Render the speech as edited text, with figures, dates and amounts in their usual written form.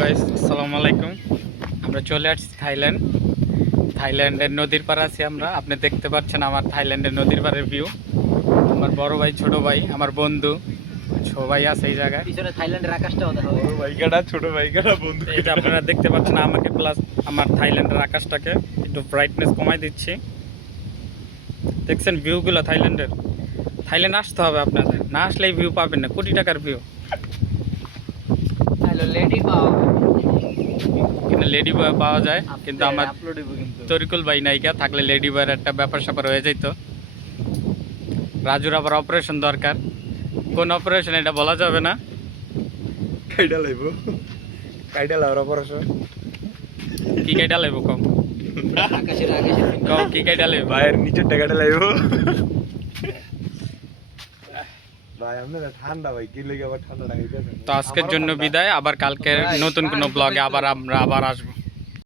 Guys, আসসালামু আলাইকুম। আমরা চলে আসছি থাইল্যান্ডের নদীর পাড়ে আছি আমরা। আপনি দেখতে পাচ্ছেন আমার থাইল্যান্ডের নদীর পাড়ের ভিউ। আমার বড় ভাই, ছোট ভাই, আমার বন্ধু সবাই আছে এই জায়গায়। পিছনে থাইল্যান্ডের আকাশটাও দেখা বড় ভাইকাটা ছোট ভাইকাটা বন্ধু এই যে আপনারা দেখতে পাচ্ছেন আমাকে প্লাস আমার থাইল্যান্ডের আকাশটাকে একটু ব্রাইটনেস কমাই দিচ্ছি। দেখছেন ভিউগুলো থাইল্যান্ডের। থাইল্যান্ড আসতে হবে আপনাদের, না আসলে এই ভিউ পাবেন না। কোটি টাকার ভিউ। হ্যালো লেডি পাও এখানে লেডি বয় পাওয়া যায়, কিন্তু আমার আপলোড দিব কিন্তু তরিকুল ভাই নায়িকা থাকলে লেডি বয়ের একটা ব্যাপার স্যাপার হয়ে যেত। রাজুর আবার অপারেশন দরকার। কোন অপারেশন এটা বলা যাবে না। কাইডা লাইব কাইডা লাউরা পড়াশো কি কাইটা লাইব কম আকাশের কম কি কাইটা লাইব ভাইয়ের নিচের টাকাটা লাইব ভাই আপনারা ঠান্ডা ভাই কি লেগে আবার ঠান্ডা লাগাইতেছেন তো আজকের জন্য বিদায়। আবার কালকে নতুন কোনো ব্লগে আমরা আবার আসবো।